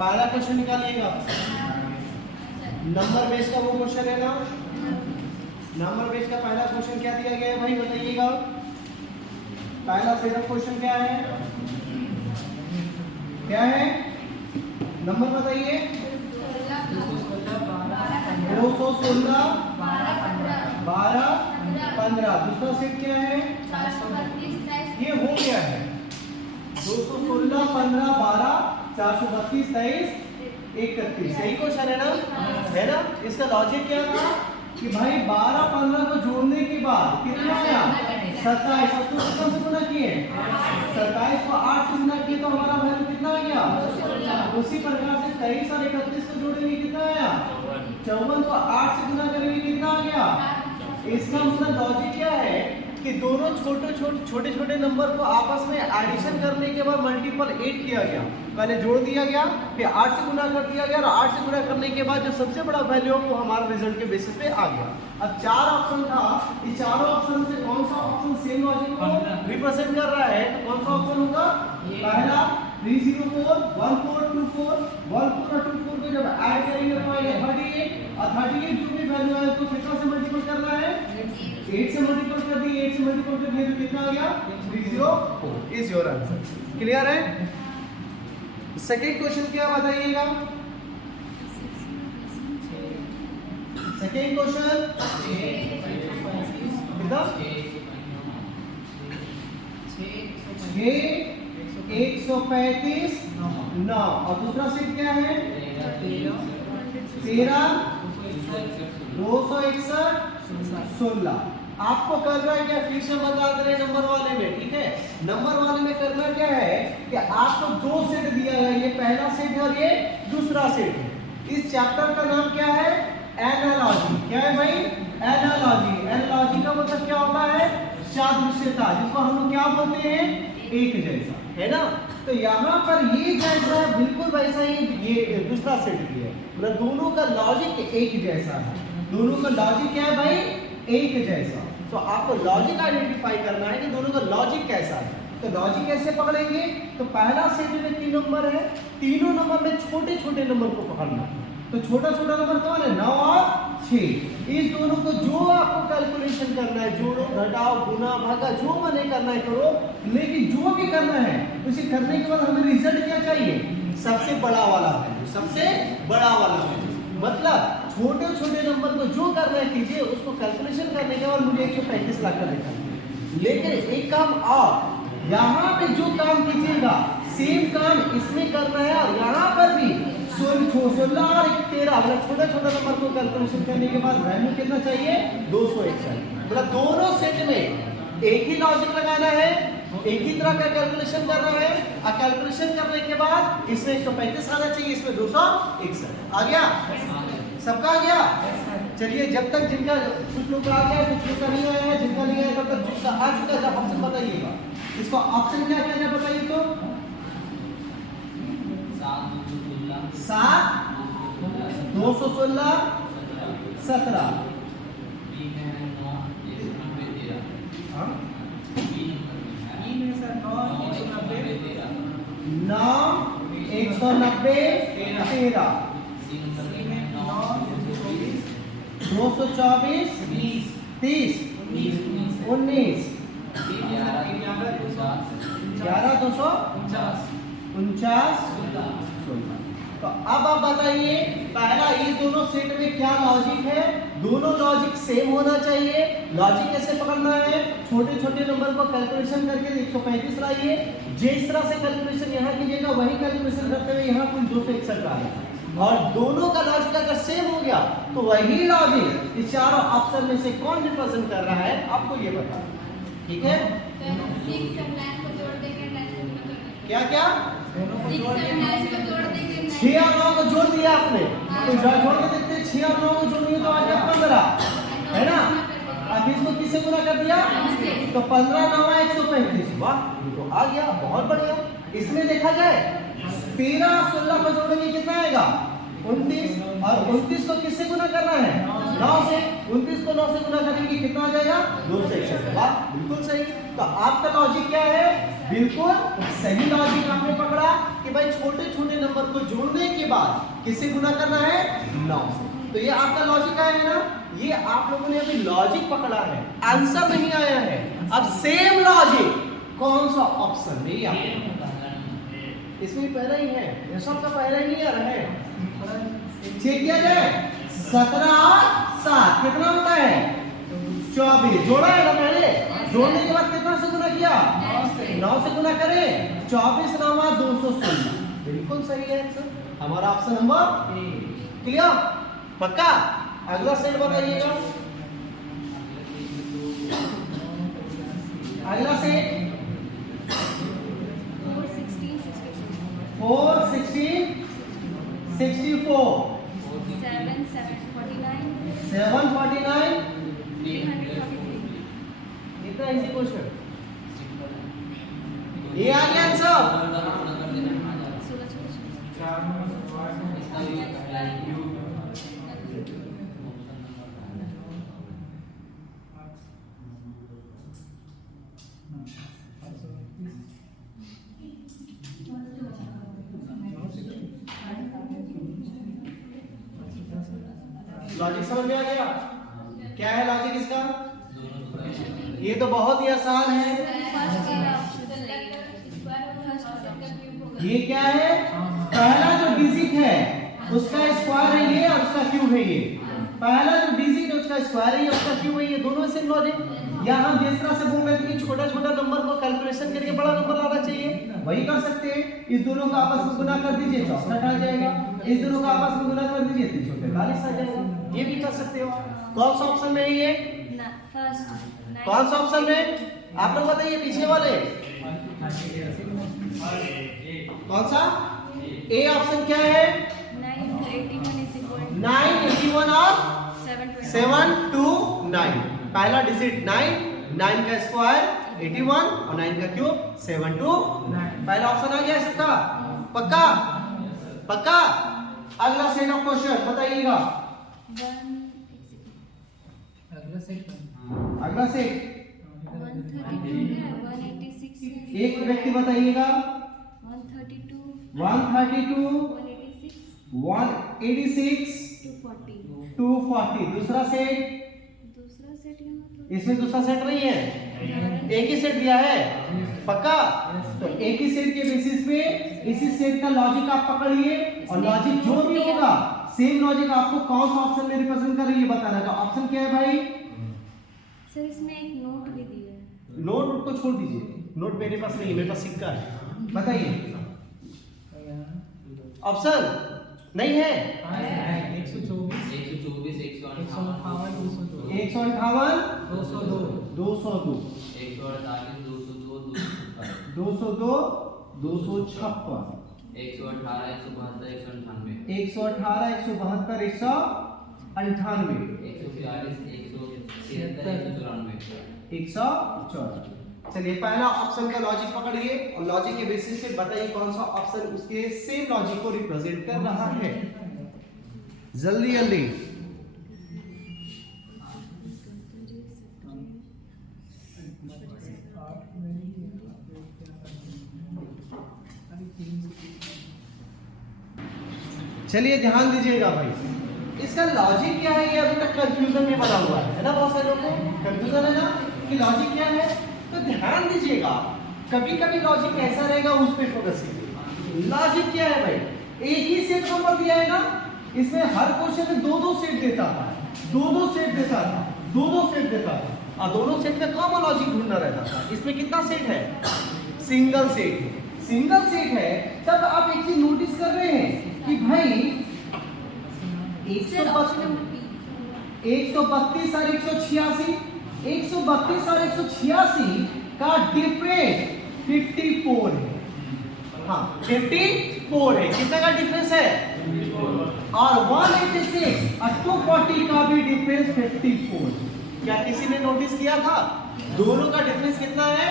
पहला question निकालिएगा, number base का वो क्वेश्चन है ना। नंबर बेस का पहला क्वेश्चन क्या दिया गया है भाई बताइएगा। पहला सेट ऑफ क्वेश्चन क्या है, क्या है नंबर बताइए। 216 12 15। दूसरा सेट क्या है, ये हो गया है 216 15 12 432 23 31। सही क्वेश्चन है ना, है ना। इसका लॉजिक क्या था कि भाई 12 15 को जोड़ने के बाद कितना आया 27। अब तो कितना से गुना किए 27 को 8 से गुना किए तो हमारा वैल्यू कितना आ गया। उसी प्रकार से 23 और 31 को जोड़ेंगे कितना आया 54 को 8 से गुना करेंगे कितना आ गया। इसका मतलब लॉजिक क्या है कि दोनों छोटे छोटे नंबर को आपस में एडिशन करने के बाद मल्टीपल 8 किया गया, पहले जोड़ दिया गया फिर 8 से गुना कर दिया गया और 8 से गुना करने के बाद जो सबसे बड़ा वैल्यू वो हमारा रिजल्ट के बेसिस पे आ गया। अब 4 ऑप्शन था, इस चारों ऑप्शन से कौन सा ऑप्शन सेम लॉजिक को रिप्रेजेंट कर रहा है, तो कौन सा ऑप्शन होगा पहला 304 1424 14 और 24 को जब ऐड करेंगे तो आएगा 38 और 38 जो भी वैल्यू है तो कितना से मल्टीपल करना है 8 से मल्टीपल कर दिए, 8 से मल्टीपल कर दिए तो कितना आ गया 304 इज योर आंसर। क्लियर है। सेकंड क्वेश्चन क्या बताइएगा, सेकंड क्वेश्चन कितना 135 9 और दूसरा सेट क्या है 13 261 16। आपको करना है क्या, फिर से बता दे रहे नंबर वाले में, ठीक है। नंबर वाले में करना क्या है कि आपको दो सेट दिया है, ये पहला सेट है और ये दूसरा सेट है। इस चैप्टर का नाम क्या है एनालॉजी। क्या है भाई एनालॉजी। एनालॉजी का मतलब क्या होता है सादृश्यता, जिसको हम लोग क्या बोलते हैं एक जैसा, है ना। तो यहाँ पर ये जैसा है बिल्कुल वैसा ही ये दूसरा सेट भी है, मतलब दोनों का लॉजिक एक जैसा है। दोनों का लॉजिक क्या है भाई एक जैसा। तो आपको लॉजिक आइडेंटिफाई करना है कि दोनों का लॉजिक कैसा है। तो लॉजिक कैसे पकड़ेंगे, तो पहला सेट में 3 नंबर है, तीनों नंबर में छोटे छोटे नंबर को पकड़ना है। तो छोटा छोटा नंबर कौन है 9 और 6। इस दोनों को जो आपको कैलकुलेशन करना है, जोड़ो घटाओ गुना भागा जो मने करना है करो, लेकिन जो भी करना है उसे करने के बाद हमें रिजल्ट क्या चाहिए सबसे बड़ा वाला वैल्यू, सबसे बड़ा वाला वैल्यू। मतलब छोटे छोटे नंबर को जो करना है कीजिए, उसको कैलकुलेशन करने के बाद मुझे 135 लाख का देखा। लेकिन एक काम और, यहाँ पे जो काम कीजिएगा सेम काम इसमें करना है और यहाँ पर भी 16 और 13 मतलब छोटा छोटा नंबर को कैलकुलेशन करने के बाद वैल्यू कितना चाहिए 261। मतलब दोनों सेट में एक ही लॉजिक लगाना है, एक ही तरह का कैलकुलेशन करना है और कैलकुलेशन करने के बाद इसमें 135 आना चाहिए, इसमें 261 आ गया। सबका आ गया। चलिए जब तक जिनका कुछ लोग का आ गया कुछ लोग का नहीं आया है, जिनका नहीं आया तब तक जिसका आ चुका है ऑप्शन बताइएगा। इसको ऑप्शन क्या क्या है बताइए तो 7 216 17 9 190 13 224 30 19 11 249। तो अब आप बताइए पहला ये दोनों सेट में क्या लॉजिक है, दोनों लॉजिक सेम होना चाहिए। लॉजिक कैसे पकड़ना है, छोटे छोटे नंबर को कैलकुलेशन करके 135 लाइए, जिस तरह से कैलकुलेशन यहाँ कीजिएगा वही कैलकुलेशन करते हुए यहाँ कुल 261 आ गया। और दोनों का लॉजिक अगर सेम हो गया तो वही लॉजिक इस चारों ऑप्शन में से कौन रिप्रेजेंट कर रहा है आपको ये बता, ठीक है। क्या क्या 6 और 9 को जोड़ दिया आपने, तो जोड़ के देखते 6 और 9 को जोड़िए तो आ गया 15, है ना। अब इसको किससे गुना कर दिया तो 15 9 135। वाह ये तो आ गया, बहुत बढ़िया। इसमें देखा जाए 13 16 को जोड़ेंगे कितना आएगा 29 और 29 को किससे गुना करना है 9 से 29 को 9 से गुना करेंगे कितना आ जाएगा 2 से 100। बात बिल्कुल सही। तो आपका लॉजिक क्या है, बिल्कुल सही लॉजिक आपने पकड़ा कि भाई छोटे छोटे नंबर को जोड़ने के बाद किससे गुना करना है 9 से। तो ये आपका लॉजिक आया है ना, ये आप लोगों ने अभी लॉजिक पकड़ा है, आंसर नहीं आया है। अब सेम लॉजिक कौन सा ऑप्शन में आया, इसमें पहला ही है, ये सब का पहला ही नहीं आ रहा है। चेक किया जाए 17 और 7 कितना होता है 24, जोड़ा है ना पहले, जोड़ने के बाद कितना से गुना किया 9 से गुना करें 24 9 216, बिल्कुल सही है आंसर हमारा ऑप्शन नंबर। क्लियर, पक्का। अगला सेट बताइएगा, अगला सेट 4 16 64 7 49 इतना इजी क्वेश्चन, ये आ गया आंसर। लॉजिक समझ में आ गया, क्या है लॉजिक इसका, ये तो बहुत ही आसान है। ये क्या है, पहला जो डिजिट है उसका स्क्वायर है ये और उसका क्यूब है ये, पहला जो डिजिट है उसका स्क्वायर है ये, उसका क्यूब है ये, दोनों सेम लॉजिक। या हम जिस तरह से बोल रहे थे कि छोटा छोटा नंबर को कैलकुलेशन करके बड़ा नंबर लाना चाहिए, वही कर सकते हैं। इस दोनों का आपस में गुना कर दीजिए 64 आ जाएगा, इस दोनों का आपस में गुना कर दीजिए 343 आ जाएगा, ये भी कर सकते हो। कौन सा ऑप्शन में है ये, कौन सा ऑप्शन में आप लोग बताइए, पीछे वाले कौन सा, ए ऑप्शन क्या है 981 और 729, पहला डिजिट 9, 9 का स्क्वायर 81 और 9 का क्यूब 729, पहला ऑप्शन आ गया सबका, पक्का पक्का। अगला सेट ऑफ क्वेश्चन बताइएगा, अगला सेट एक व्यक्ति बताइएगा 132 186 240, दूसरा सेट इसमें दूसरा सेट नहीं है, एक ही सेट दिया है, पक्का। तो एक ही सेट के बेसिस पे इसी सेट का लॉजिक आप पकड़िए और लॉजिक जो भी होगा सेम लॉजिक आपको कौन सा ऑप्शन में रिप्रेजेंट कर रही है बताना है। तो ऑप्शन क्या है भाई सर, इसमें एक नोट भी दिया है। नोट को छोड़ दीजिए, नोट मेरे पास नहीं है, मेरे पास सिक्का है, बताइए ऑप्शन नहीं है 124 158 158 202 202 256 118 172 118 172 198 194। चलिए पहला ऑप्शन का लॉजिक पकड़िए और लॉजिक के बेसिस पे बताइए कौन सा ऑप्शन उसके सेम लॉजिक को रिप्रेजेंट कर रहा है, जल्दी जल्दी। चलिए ध्यान दीजिएगा भाई, इसका लॉजिक क्या है ये अभी तक कंफ्यूजन में बना हुआ है ना, बहुत सारे लोगों को कंफ्यूजन है ना कि लॉजिक क्या है। तो ध्यान दीजिएगा, कभी कभी लॉजिक कैसा रहेगा उस पे फोकस कीजिए। लॉजिक क्या है भाई, एक ही सेट नंबर दिया है ना, इसमें हर क्वेश्चन में दो सेट देता था, दो सेट देता था, दो सेट देता था और दोनों सेट में कॉमन लॉजिक ढूंढना रहता था। इसमें कितना सेट है, सिंगल सेट, सिंगल सेट है। तब आप एक चीज नोटिस कर रहे हैं कि भाई 132 और 186, 132 और 186 का डिफरेंस 54 है, हाँ 54 है, कितने का डिफरेंस है, और 186 और 240 का भी डिफरेंस 54। क्या किसी ने नोटिस किया था, दोनों का डिफरेंस कितना है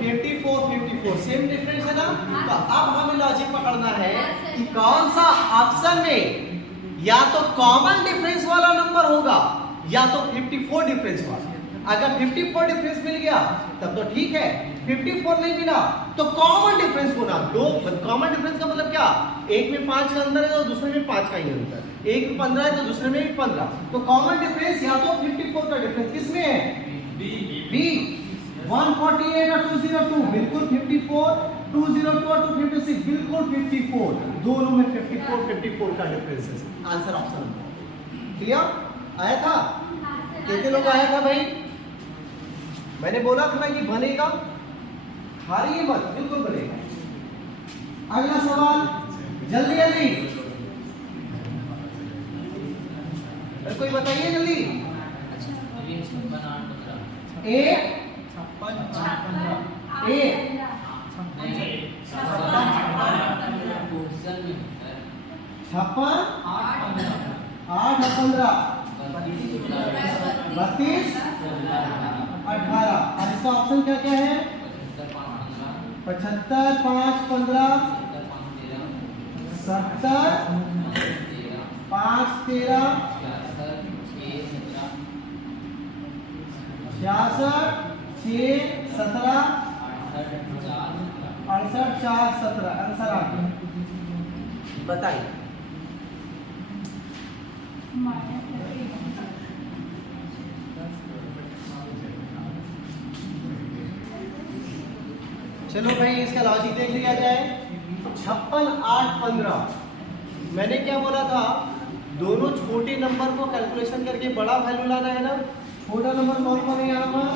54 सेम डिफरेंस है ना। तो अब हमें लॉजिक पकड़ना है कि कौन सा ऑप्शन में या तो कॉमन डिफरेंस वाला नंबर होगा या तो 54 डिफरेंस वाला। अगर 54 डिफरेंस मिल गया तब तो ठीक है, 54 नहीं मिला तो कॉमन डिफरेंस होना। दो कॉमन डिफरेंस का मतलब क्या, एक में 5 का अंतर है तो दूसरे में 5 का ही अंतर, एक में 15 है तो दूसरे में 15। तो कॉमन डिफरेंस या तो 54 का डिफरेंस किसमें है, बी 148 और 202 बिल्कुल 54, 202 और 256 बिल्कुल 54, दोनों में 54 का डिफरेंस है। आंसर ऑप्शन क्लियर आया था, कितने लोग आया था भाई? मैंने बोला था ना कि बनेगा, हारिए मत, बिल्कुल बनेगा। अगला सवाल जल्दी जल्दी, कोई बताइए जल्दी। ए छप्पन 8 और 15 32 18। और इसका ऑप्शन क्या क्या है, 75 5 15 70 5 13 66 6 17 68 4 17। आंसर आ गया, बताइए। चलो भाई इसका लॉजिक देख लिया जाए। 56 8 15, मैंने क्या बोला था, दोनों छोटे नंबर को कैलकुलेशन करके बड़ा वैल्यू लाना है ना। छोटा नंबर कौन कौन है यहाँ पर,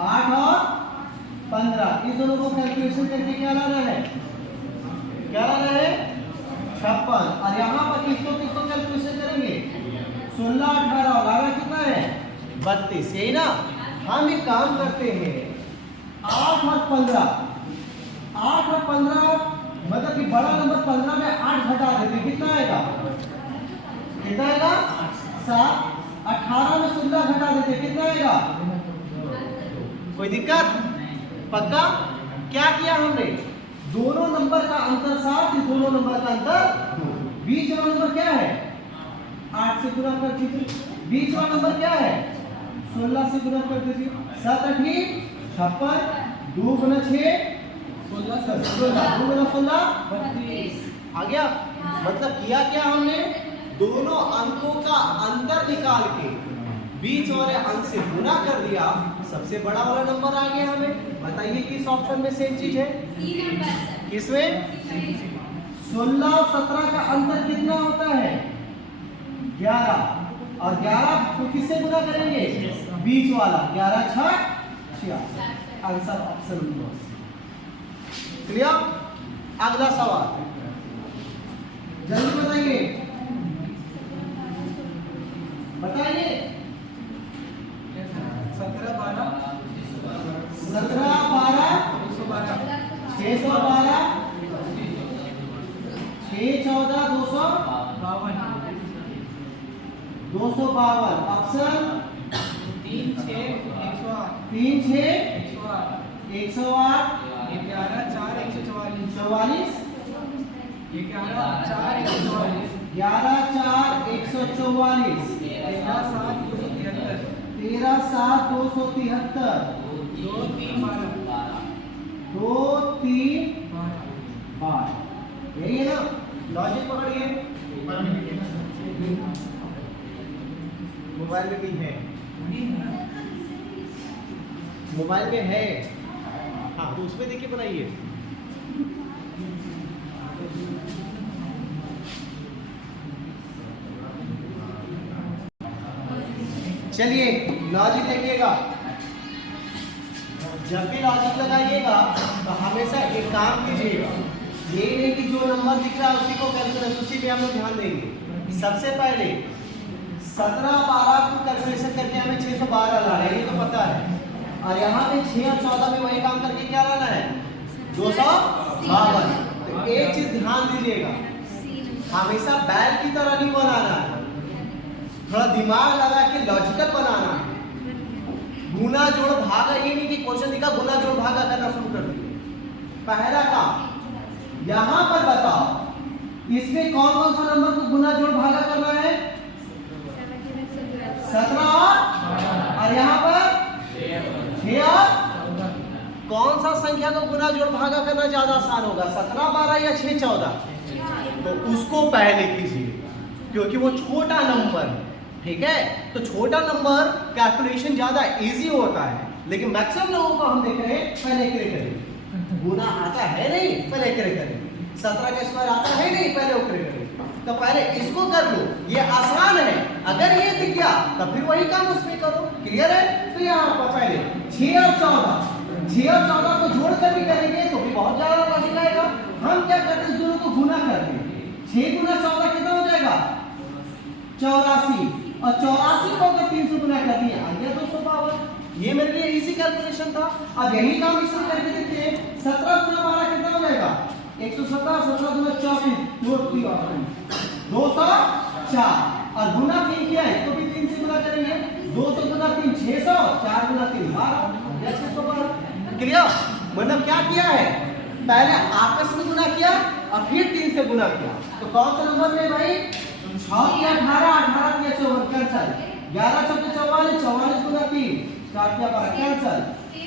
8 और 15, इस दोनों को कैलकुलेशन करके क्या लाना है, क्या लाना है 56। और यहाँ पर किसको किसको कैलकुलेशन करेंगे, 16 18 और लाना कितना है 32, यही ना। हम एक काम करते हैं, 8 और 15, 8 और 15 मतलब कि बड़ा नंबर 15 में 8 घटा देते, कितना आएगा, कितना आएगा 7। 18 में 16 घटा देते, कितना आएगा, कोई दिक्कत, पक्का। क्या किया हमने, दोनों नंबर का अंतर 7, इस दोनों नंबर का अंतर 2, बीच वाला नंबर क्या है 8 से गुणा कर दीजिए, बीच वाला नंबर क्या है 16 से गुणा कर दीजिए। 7 8 56, 2 गुना 6 16, 2 गुना 16 32 आ गया। मतलब किया क्या हमने, दोनों अंकों का अंतर निकाल के बीच वाले अंक से गुना कर दिया, सबसे बड़ा वाला नंबर आ गया हमें। बताइए किस ऑप्शन में सेम चीज है, किसमें, 16 और 17 का अंतर कितना होता है 11, और 11 को किससे गुना करेंगे, बीच वाला, 11 6 66। Answer option number clear. अगला सवाल जल्दी बताइए, बताइए 17 12 17 12 612 6 14 252। ऑप्शन 3 6 108 3 6 108 108 11 4 144 44 11 4 144 11 4 144 13 7 13 7 273 273 2 3 2 3 12 12, यही है ना लॉजिक, पकड़िए। मोबाइल में भी है, मोबाइल में है, हाँ तो उसमें देखिए बनाइए। चलिए लॉजिक देखिएगा, जब भी लॉजिक लगाइएगा तो हमेशा एक काम कीजिएगा, ये नहीं कि जो नंबर दिख रहा है उसी को कैलकुलेशन, उसी पे हम लोग ध्यान देंगे। सबसे पहले 17 12 को कैलकुलेशन करके हमें 612 लाना है, ये तो पता है। और यहाँ पे 6 और 14 में वही काम करके क्या लाना है 252। तो एक चीज ध्यान दीजिएगा, हमेशा बैल की तरह नहीं बनाना है, थोड़ा दिमाग लगा के लॉजिकल बनाना है। गुना जोड़ भागा, ये नहीं कि क्वेश्चन दिखा गुना जोड़ भागा करना शुरू कर दिए। पहला काम यहाँ पर बताओ, इसमें कौन कौन सा नंबर को गुना जोड़ भागा करना है? 17 और यहाँ पर 6 और कौन सा संख्या को गुना जोड़ भागा करना ज्यादा आसान होगा, 17 12 या 6 14? तो उसको पहले कीजिए क्योंकि वो छोटा नंबर है, ठीक है। तो छोटा नंबर कैलकुलेशन ज्यादा इजी होता है, लेकिन मैक्सिमम लोगों को हम देख रहे हैं पहले करे करें। गुना आता है नहीं, पहले करे करें। 17 का स्क्वायर आता है नहीं, पहले वो करे करें। तो पहले इसको कर लो, ये आसान है। अगर ये दिख गया तो फिर वही काम उसमें करो। क्लियर है? तो यहाँ पर पहले 6 और 14 को जोड़ कर भी करेंगे तो भी बहुत ज्यादा लॉजिक आएगा। हम क्या करते हैं, दोनों को गुना करते हैं। 6 गुना 14 कितना हो जाएगा? 84। और 84 को अगर 3 से गुना कर दिया आ गया 200 पावर। ये मेरे लिए इजी कैलकुलेशन था। अब यही काम इसमें करके देखते हैं। 17 गुना 12 कितना हो जाएगा? 117। 17 गुना 24 204 और गुना 3 किया है तो भी 3 से गुना करेंगे। 200 गुना 3 600, 4 गुना 3 12, 612। क्लियर? मतलब क्या किया है, पहले आपस में गुना किया और फिर 3 से गुना किया। तो कौन सा नंबर में भाई? 6 किया 18, 18 किया 54, कैंसिल। 11 चौके 44, 44 गुना 3 4 किया 12, कैंसिल।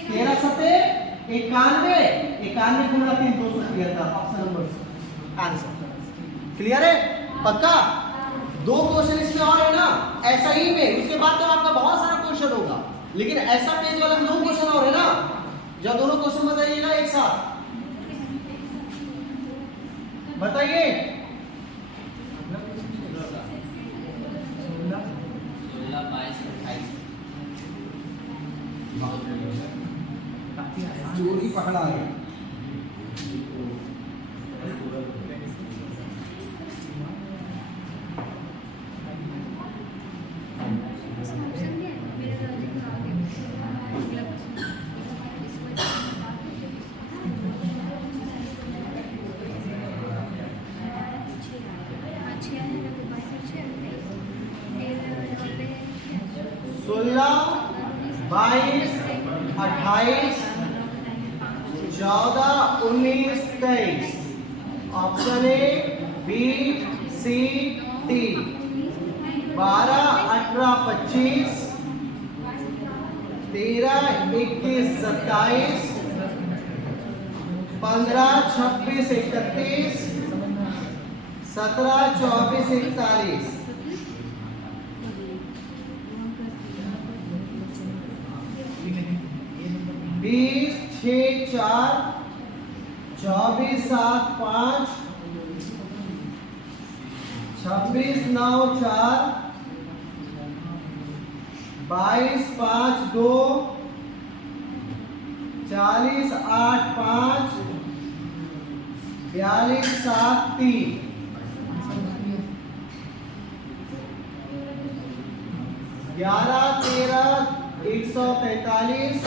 13 सते 91, 91 गुना 3 273, ऑप्शन नंबर आंसर। क्लियर है? पक्का? 2 क्वेश्चन इसमें और है ना, ऐसा ही में। उसके बाद तो आपका बहुत सारा क्वेश्चन होगा, लेकिन ऐसा पेज वाला में 2 क्वेश्चन और है ना। जब दोनों क्वेश्चन बताइएगा एक साथ, बताइए। 16 22 28 चोरी पकड़ा है। सोलह 22 28 14 19 23, option A B C D. 12 18 25 13 21 27 15 26 31 17 24 41। 20 6 4 24 7 5 26 9 4 22 5 2 40 8 5 42 7 3। 11 13 143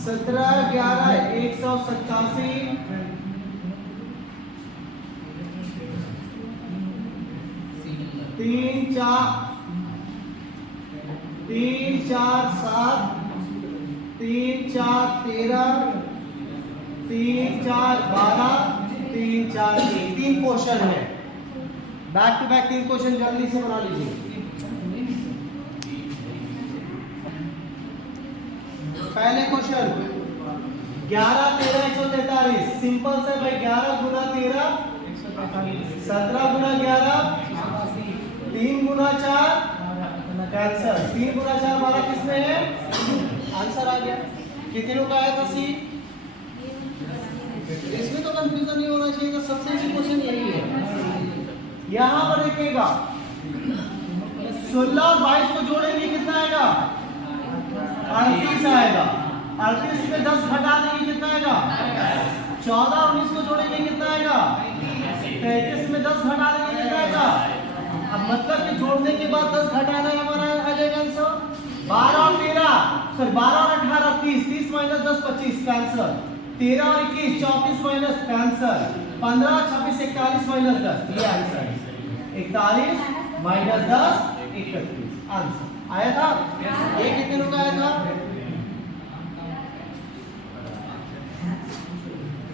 17 11 187 3 4 3 4 7 3 4 13 3 4 12 3 4 3। 3 question है, बैक टू बैक 3 क्वेश्चन जल्दी से बना लीजिए। पहले क्वेश्चन 11 13 143, सिंपल से भाई। 11 गुना 13 17 गुना 11 3 गुना 4 कैंसर। 3 गुना 4 12 किसमें है? आंसर आ गया। कितने का आया था सी? इसमें तो कंफ्यूजन नहीं होना चाहिए, तो सबसे इजी क्वेश्चन यही है। यहां पर देखिएगा 16 और 22 को जोड़ेंगे कितना आएगा? 38 आएगा। 38 में 10 घटा देंगे कितना आएगा? 14 और 19 को जोड़ेंगे कितना आएगा? 33 में 10 घटा देंगे कितना आएगा? अब मतलब कि जोड़ने के बाद 10 घटाना हमारा आ जाएगा आंसर। 12 और 13 सर 12 और 18 30, 30 माइनस 10 25 कैंसर। 13 और 21 34 माइनस कैंसर। 15 26 41 माइनस 10, ये आंसर है। 41 माइनस 10 31 आंसर आया था। ये कितने का आया था?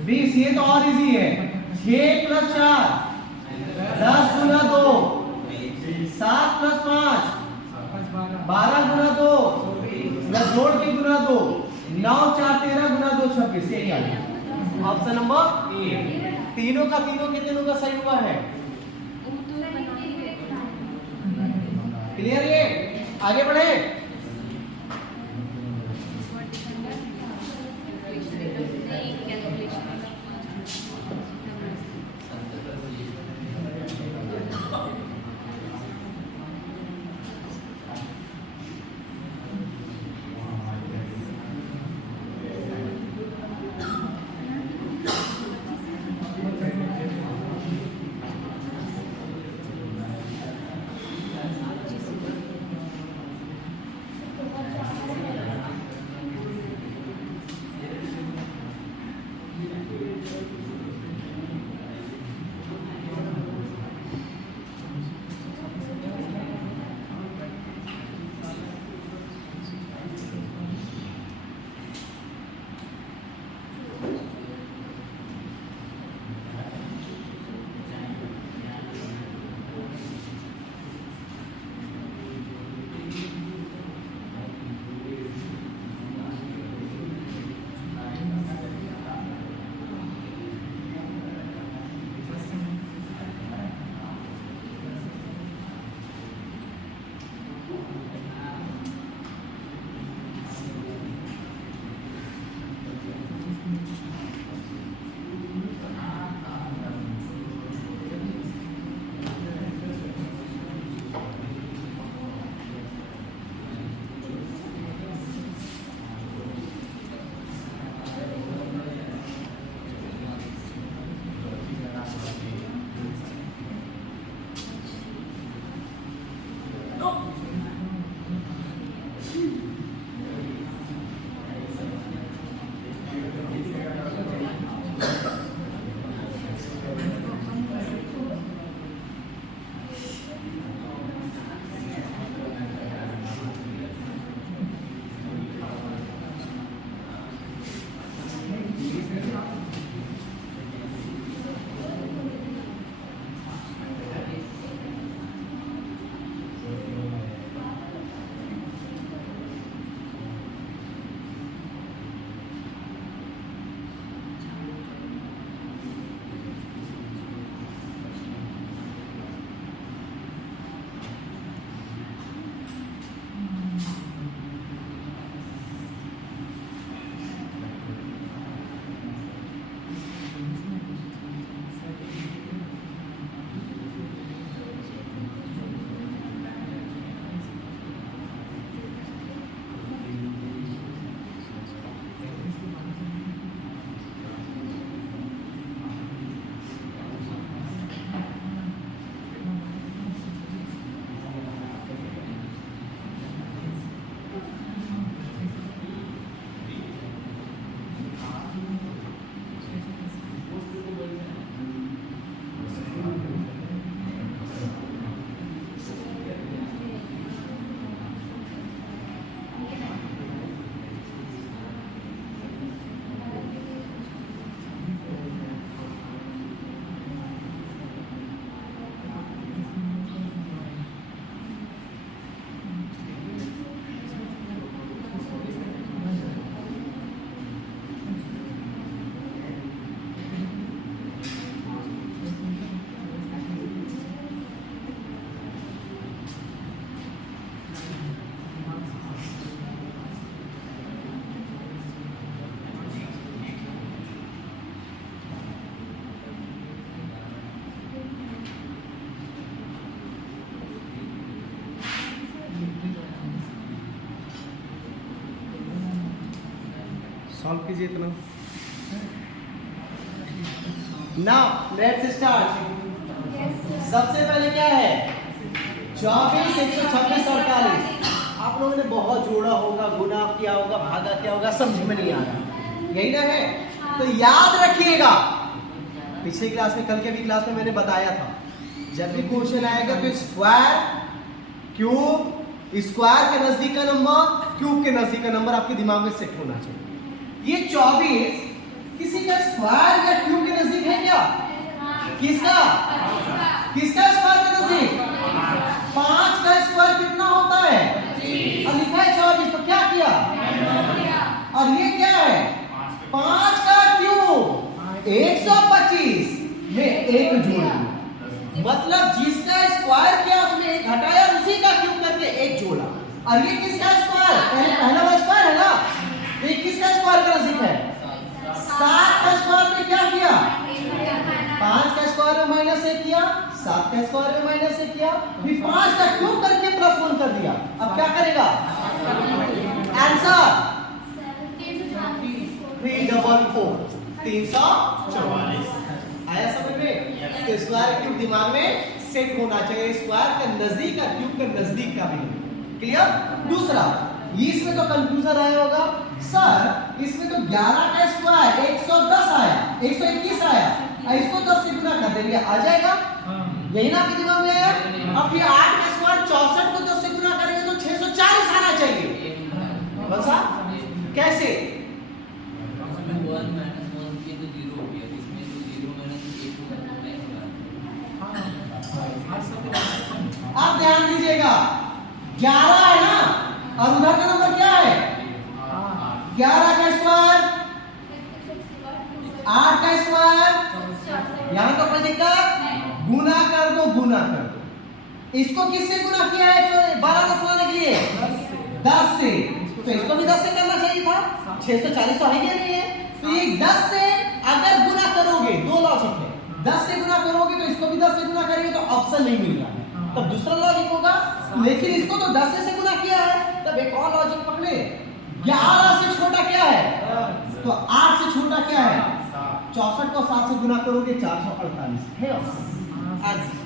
20। ये तो और इजी है। 6 + 4 10 गुना 2 7 प्लस 5 12 गुना 2 प्लस जोड़ के गुना 2 9 4 13 गुना 2 26। यही आ गया ऑप्शन नंबर ए। तीनों का सही हुआ है। क्लियर? ये आगे बढ़े। सॉल्व कीजिए इतना। Now let's start. सबसे पहले क्या है 24 126 48। आप लोगों ने बहुत जोड़ा होगा, गुना किया होगा, भागा किया होगा, समझ में नहीं आ रहा, यही ना है। तो याद रखिएगा पिछले क्लास में, कल के भी क्लास में मैंने बताया था, जब भी क्वेश्चन आएगा तो स्क्वायर क्यूब, स्क्वायर के नजदीक का नंबर, क्यूब के नजदीक का नंबर आपके दिमाग में सेट होना चाहिए। ये 24 किसी का स्क्वायर या क्यूब के नजदीक है क्या? किसका? 5 का क्यूब 125 में एक जोड़ दिया। मतलब जिसका स्क्वायर किया उसमें एक घटाया, उसी का क्यूब करके एक जोड़ा। और ये किसका स्क्वायर? पहला वाला स्क्वायर है ना, तो ये किसका स्क्वायर का नजदीक है? 7 का स्क्वायर में क्या किया? 5 का स्क्वायर में माइनस 1 किया, 7 का स्क्वायर में माइनस 1 किया, फिर 5 का क्यूब करके प्लस 1 कर दिया। अब क्या करेगा? आंसर 344 344 आया समझ में? तो स्क्वायर क्यूब दिमाग में सेट होना चाहिए, स्क्वायर का नजदीक का क्यूब का नजदीक का भी। क्लियर? दूसरा, इसमें तो कंफ्यूजन आया होगा, सर इसमें तो 11 का स्क्वायर 110 आया, 121 आया, इसको 10 से गुना कर देंगे, आ जाएगा? यही ना आपके दिमाग में आया? अब ये 8 का स्क्वायर 64 को 10 से गुना करेंगे तो 640 आना चाहिए। बस कैसे? उसमें 1 माइनस 1 किए तो 0 हो गया, इसमें तो 0 माइनस 1 होगा तो नहीं होगा। आप ध्यान दीजिएगा, 11 है ना, और उधर का नंबर क्या है? 11 का स्क्वायर 8 का स्क्वायर, यहां तो कोई दिक्कत? गुना कर दो, गुना कर दो। इसको किससे गुना किया है? 12 10 लाने के लिए 10 से, तो इसको भी 10 से करना चाहिए था। 640 तो है या नहीं है? तो ये 10 से अगर गुना करोगे, दो लॉजिक है, 10 से गुना करोगे तो इसको भी 10 से गुना करेंगे तो ऑप्शन नहीं मिल रहा है, तब दूसरा लॉजिक होगा। लेकिन इसको तो 10 से गुना किया है, तब एक और लॉजिक पकड़े। 11 से छोटा क्या है? तो 8 से छोटा क्या है? 64 को 7 से गुना करोगे 448 है आंसर।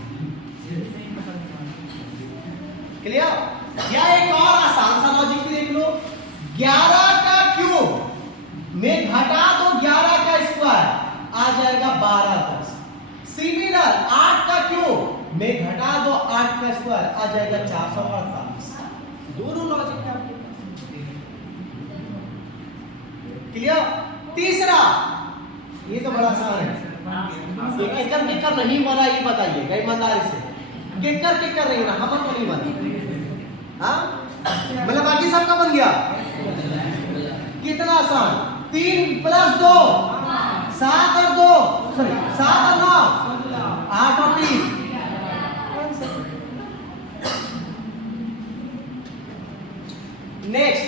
क्लियर? या एक और आसान सा लॉजिक भी देख लो, 11 का क्यूब में घटा दो 11 का स्क्वायर, आ जाएगा 12 10। सिमिलर 8 का क्यूब में घटा दो 8 का स्क्वायर, आ जाएगा 448। दोनों लॉजिक है आपके पास। क्लियर? तीसरा, ये तो बड़ा आसान है, केकर केकर नहीं बना ये बताइए ईमानदारी से, केकर केकर नहीं बना, हम तो नहीं बना। हाँ मतलब बाकी सबका बन गया। कितना आसान, 3 + 2 7 और 2 सॉरी 7 और 9 8 और 3 नेक्स्ट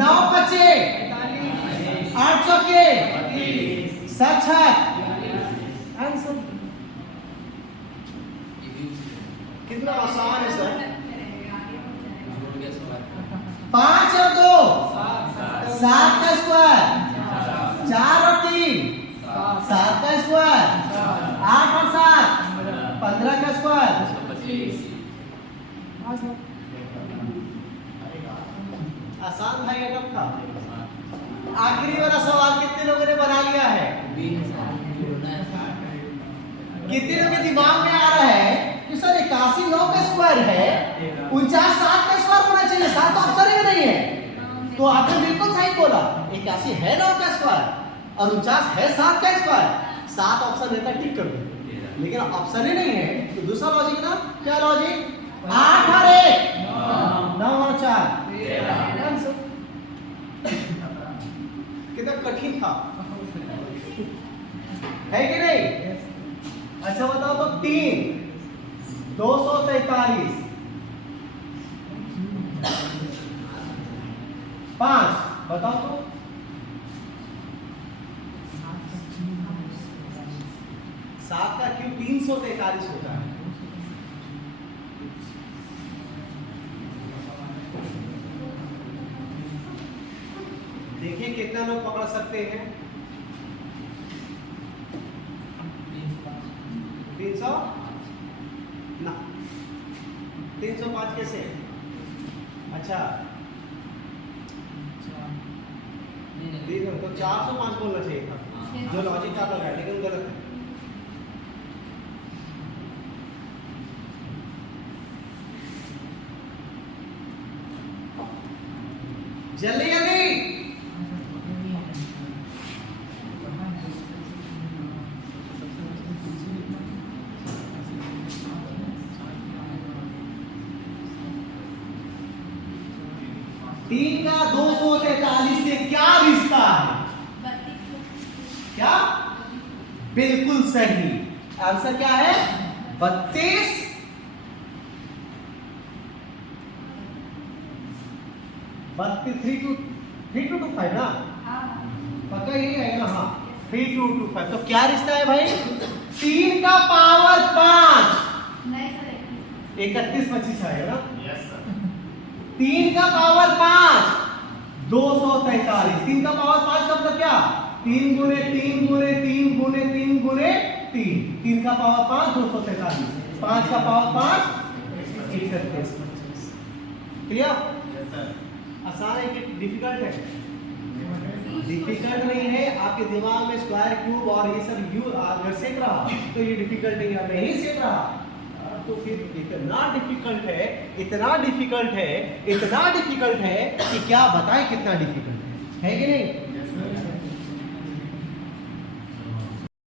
9 बचे 8 चौके 7 6 आंसर। कितना आसान है सर। 5 और 2 7 का स्क्वायर, 4 और 3 7 का स्क्वायर, 8 और 7 15 का स्क्वायर। आसान था ये टफ था। आखिरी वाला सवाल कितने लोगों ने बना लिया है? कितने लोगों के दिमाग में आ रहा है कि सर 81 9 का स्क्वायर है, 49 7 का स्क्वायर होना चाहिए, 7 तो ऑप्शन ही नहीं है। तो आपने बिल्कुल सही बोला, 81 है 9 का स्क्वायर और 49 है 7 का स्क्वायर, 7 ऑप्शन रहता टिक कर दो, लेकिन ऑप्शन ही नहीं है। तो दूसरा लॉजिक ना, क्या लॉजिक? 8 और 1 9 और 4 13। कितना कठिन था, है कि नहीं? अच्छा बताओ तो 3 243 5 बताओ तो 7 का क्यूब 343 होता है। देखिए कितना लोग पकड़ सकते हैं। 300 ना 305 कैसे? अच्छा तो 405 बोलना चाहिए था, जो लॉजिक आप लगाए, लेकिन गलत है। जल्दी जल्दी तीन का 243 से क्या रिश्ता है? बिल्कुल सही। आंसर क्या है? 32। 3225 ना, पक्का यही है ना? हाँ 3225। तो क्या रिश्ता है भाई? 3 का पावर 5 31 25 आएगा ना? Yes sir. 3 का पावर 5 243। 3 का पावर 5 का मतलब क्या? 3 गुणे 3 गुणे 3 गुणे 3 गुणे 3। 3 का पावर 5 243। 5 का पावर 5 31। क्लियर? Yes sir. आसान है कि डिफिकल्ट है? डिफिकल्ट नहीं है। आपके दिमाग में स्क्वायर क्यूब और ये सब यू अगर सेट रहा तो ये डिफिकल्ट नहीं है। नहीं सेट रहा तो फिर इतना डिफिकल्ट है, इतना डिफिकल्ट है, इतना डिफिकल्ट है कि क्या बताएं कितना डिफिकल्ट है कि नहीं?